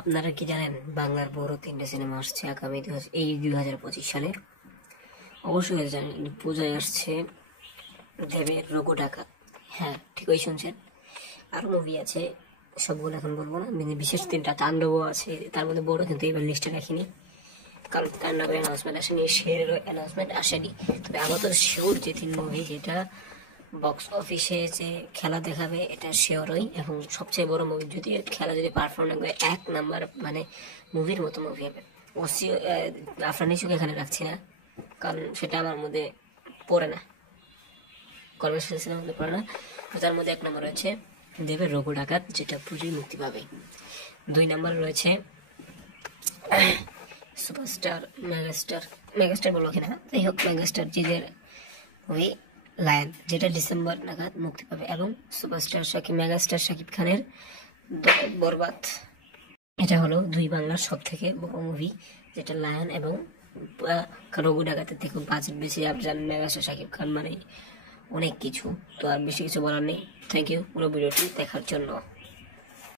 আপনারা কি জানেন বাংলার বড় 3টে সিনেমা আসছে আগামী 2025 সালে? অবশ্যই জানেন, পূজায় আসছে দেবের রঘু ডাকাত। হ্যাঁ, ঠিকই শুনছেন। আরো মুভি আছে, সবগুলো এখন বলবো না। বিশেষ 3টা তাণ্ডবও আছে, তার মধ্যে বড় কিন্তু এবার লিস্টে রাখিনি, কারণ তাণ্ডবের অ্যানাউন্সমেন্ট আসেনি, শেরেরও অ্যানাউন্সমেন্ট আসেনি। তবে আমাদের শিওর যে 3 মুভি যেটা বক্স অফিসে যে খেলা দেখাবে এটা শিওরই, এবং সবচেয়ে বড় মুভি যদি খেলা যদি পারফর্ম করে 1 নাম্বার মানে মুভির মতো মুভি হবে। ওসি আফরান নিশুকে এখানে রাখছি না, কারণ সেটা আমার মধ্যে পড়ে না, কনভার্সেশন সিনেমার মধ্যে পড়ে না। তার মধ্যে 1 নম্বর রয়েছে দেবের রঘু ডাকাত, যেটা পুজোয় মুক্তি পাবে। 2 নম্বরে রয়েছে সুপারস্টার মেগাস্টার বলো কিনা, যাই হোক মেগাস্টার জিদের মুভি লায়ন, যেটা ডিসেম্বর নাগাদ মুক্তি পাবে, এবং মেগাস্টার শাকিব খানের বরবাদ। এটা হলো 2 বাংলার সব থেকে বড় মুভি, যেটা লায়ন এবং রঘু ডাকাতের থেকে বাজেট বেশি। আপনার মেগাস্টার শাকিব খান মানে অনেক কিছু, তো আর বেশি কিছু বলার নেই। থ্যাংক ইউ পুরো ভিডিওটি দেখার জন্য।